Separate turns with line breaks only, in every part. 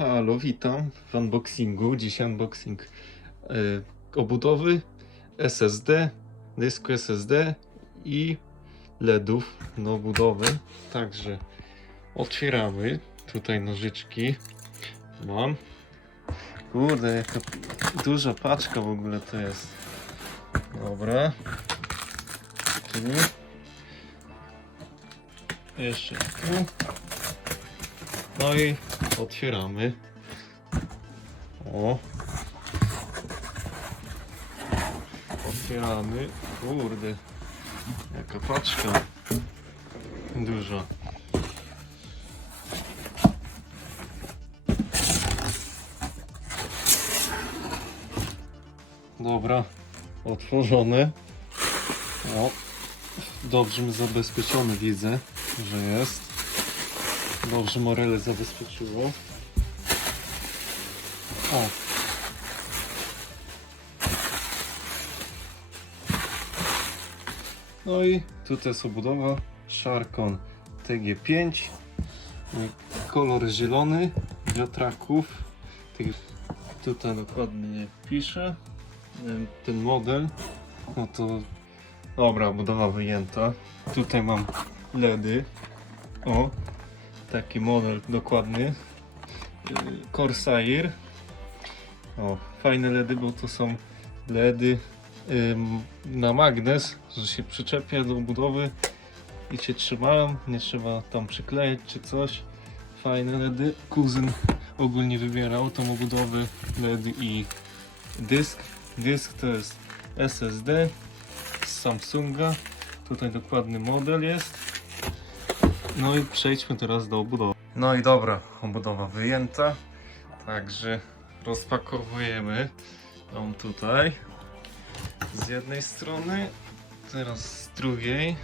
Halo, witam w unboxingu. Dzisiaj unboxing e, obudowy, SSD, dysku SSD i LEDów do obudowy. Także otwieramy. Tutaj nożyczki mam. Kurde, jaka duża paczka w ogóle to jest. Dobra. Tu. Jeszcze tu. No i otwieramy. O. Otwieramy. Kurde. Jaka paczka. Duża. Dobra. Otworzone. O. Dobrze zabezpieczony widzę, że jest. Dobrze Morele zabezpieczyło. O. No i tutaj jest obudowa Sharkon TG5. No Kolor zielony wiatraków. Tych- Tutaj dokładnie pisze ten model. No to dobra, obudowa wyjęta. Tutaj mam LEDy. O, taki model dokładny. Yy, Corsair. O, fajne LEDy, bo to są LEDy na magnes, że się przyczepia do budowy i się trzymają. Nie trzeba tam przyklejać czy coś. Fajne LEDy. Kuzyn ogólnie wybierał tą obudowę LED i dysk. Dysk to jest SSD z Samsunga. Tutaj dokładny model jest. No i przejdźmy teraz do obudowy. No i dobra, obudowa wyjęta. Także rozpakowujemy ją tutaj. Z jednej strony, teraz z drugiej.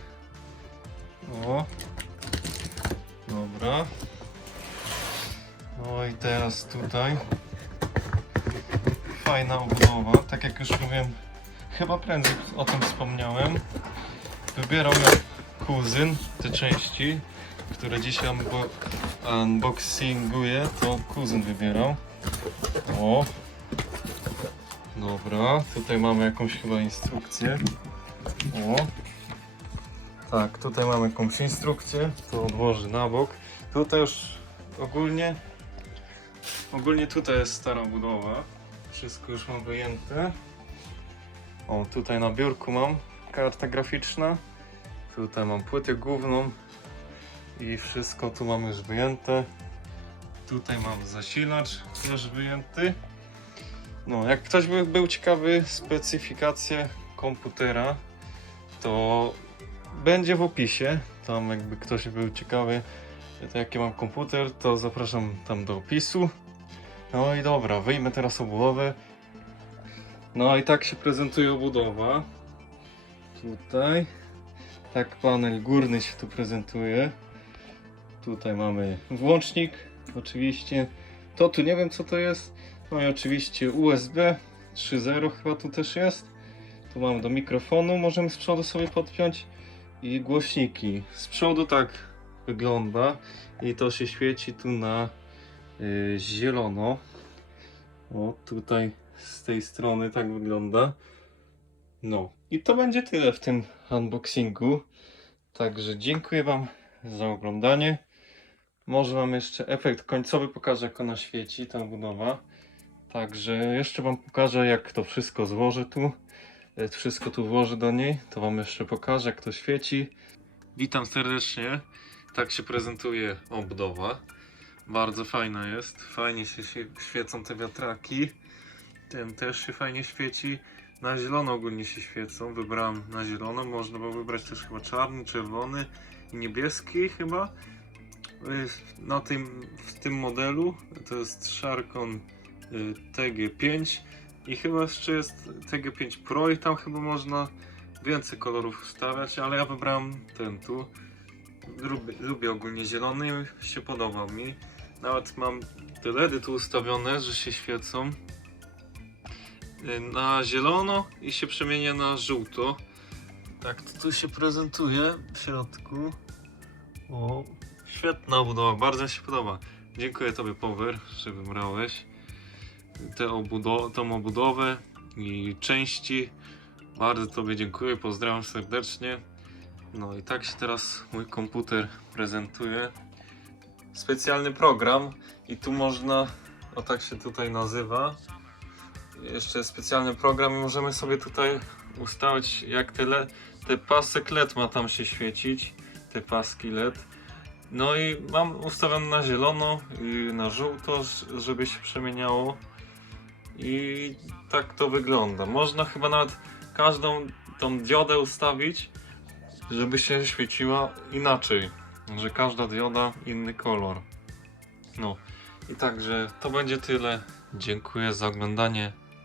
O. Dobra. No i teraz tutaj. Fajna obudowa. Tak jak już mówiłem, chyba prędzej o tym wspomniałem. Wybierał ją kuzyn, te części, które dzisiaj unbo unboxinguję, to kuzyn wybierał. O. Dobra, tutaj mamy jakąś chyba instrukcję. O. Tak, tutaj mamy jakąś instrukcję, to odłoży na bok. Tutaj już ogólnie, ogólnie tutaj jest stara budowa. Wszystko już mam wyjęte. O, tutaj na biurku mam karta graficzna. Tutaj mam płytę główną i wszystko tu mam już wyjęte. Tutaj mam zasilacz też wyjęty. No, jak ktoś by był ciekawy specyfikację komputera, to będzie w opisie. Tam jakby ktoś był ciekawy, jaki mam komputer, to zapraszam tam do opisu. No i dobra, wyjmę teraz obudowę. No i tak się prezentuje obudowa. Tutaj. Tak panel górny się tu prezentuje. Tutaj mamy włącznik, oczywiście. To tu nie wiem co to jest. No i oczywiście USB 3.0 chyba tu też jest. Tu mamy do mikrofonu, możemy z przodu sobie podpiąć. I głośniki. Z przodu tak wygląda. I to się świeci tu na y, zielono. O, tutaj z tej strony tak wygląda. No, i to będzie tyle w tym unboxingu. Także dziękuję Wam za oglądanie. Może Wam jeszcze efekt końcowy pokażę, jak ona świeci, ta budowa. Także jeszcze Wam pokażę, jak to wszystko złożę tu. e, Wszystko tu włożę do niej. To Wam jeszcze pokażę, jak to świeci. Witam serdecznie. Tak się prezentuje obudowa. Bardzo fajna jest. Fajnie się świe- świecą te wiatraki. Ten też się fajnie świeci. Na zielono ogólnie się świecą. Wybrałem na zielono. Można było wybrać też chyba czarny, czerwony i niebieski chyba. Y, Na tym, w tym modelu to jest Sharkon y, TG5 i chyba jeszcze jest TG5 Pro i tam chyba można więcej kolorów wstawiać, ale ja wybrałem ten tu. Lubię, lubię ogólnie zielony, się podobał mi. Nawet mam te LEDy tu ustawione, że się świecą na zielono i się przemienia na żółto. Tak to tu się prezentuje w środku. O, świetna budowa, bardzo mi się podoba. Dziękuję Tobie, Power, że wybrałeś tę obudo- obudowę i części. Bardzo Tobie dziękuję, pozdrawiam serdecznie. No i tak się teraz mój komputer prezentuje. Specjalny program i tu można, o tak się tutaj nazywa. Jeszcze specjalny program i możemy sobie tutaj ustawić jak te, le- te pasek LED ma tam się świecić, te paski LED. No i mam ustawione na zielono i na żółto, żeby się przemieniało. I tak to wygląda. Można chyba nawet każdą tą diodę ustawić, żeby się świeciła inaczej. Że każda dioda inny kolor. No i także to będzie tyle. Dziękuję za oglądanie.